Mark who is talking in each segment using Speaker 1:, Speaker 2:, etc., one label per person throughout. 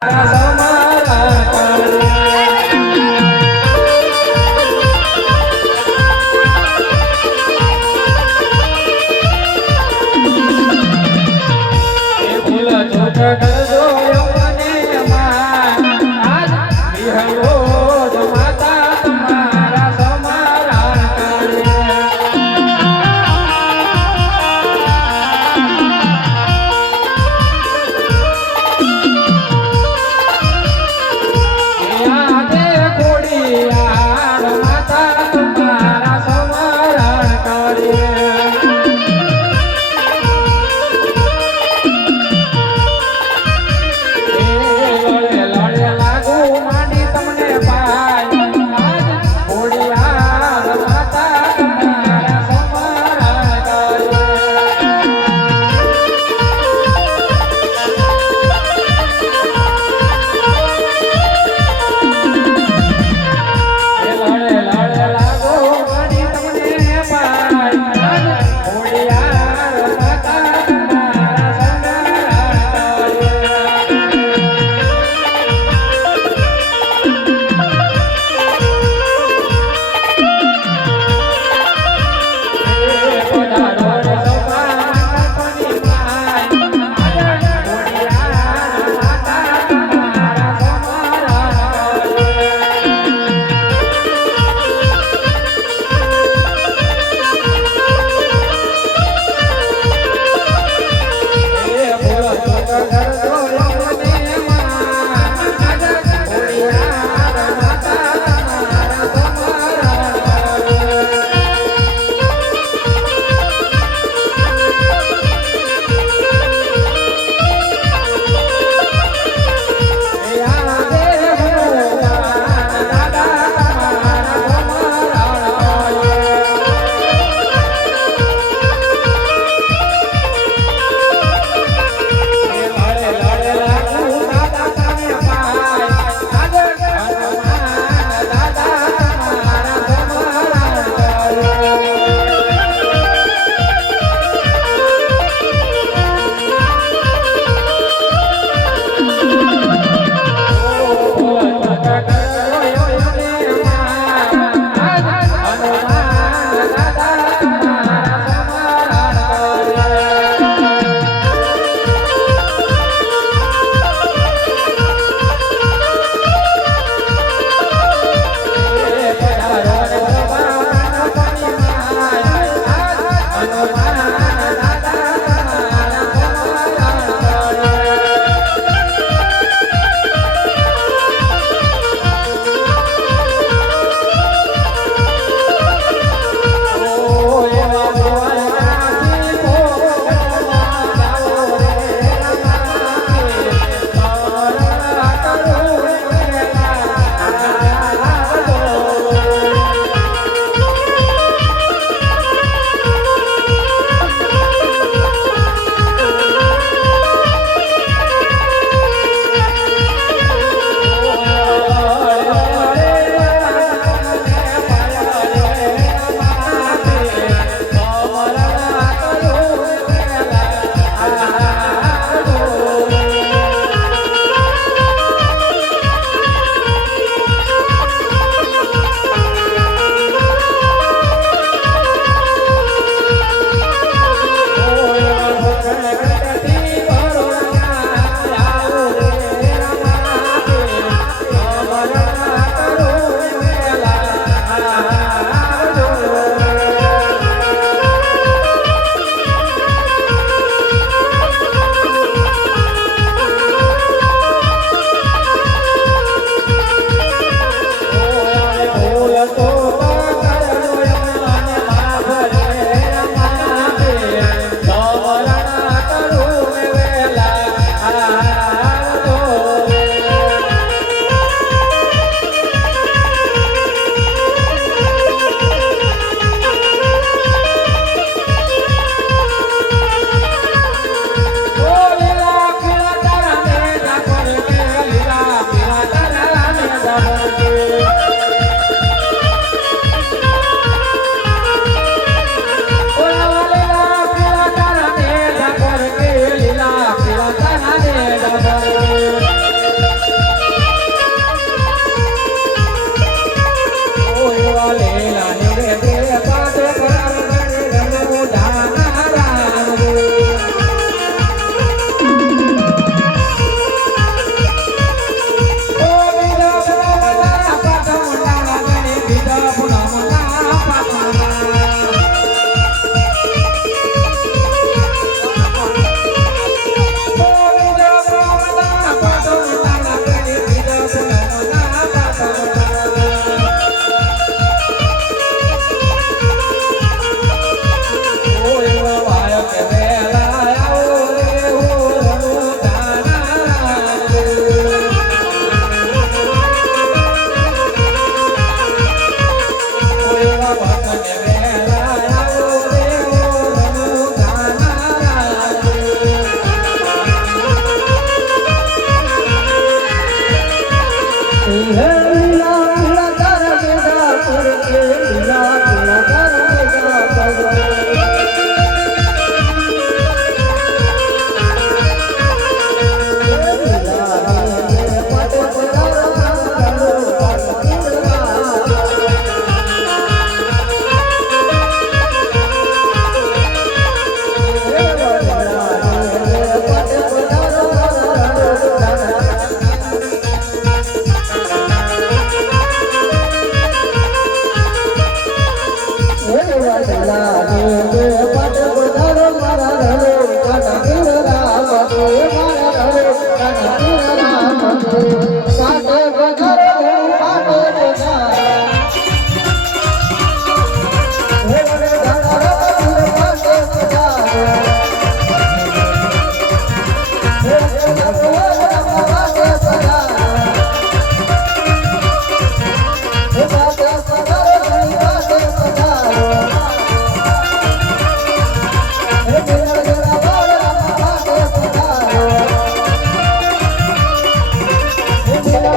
Speaker 1: Gracias. દેવા લેલા ને રે દેવા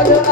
Speaker 1: trabalhando.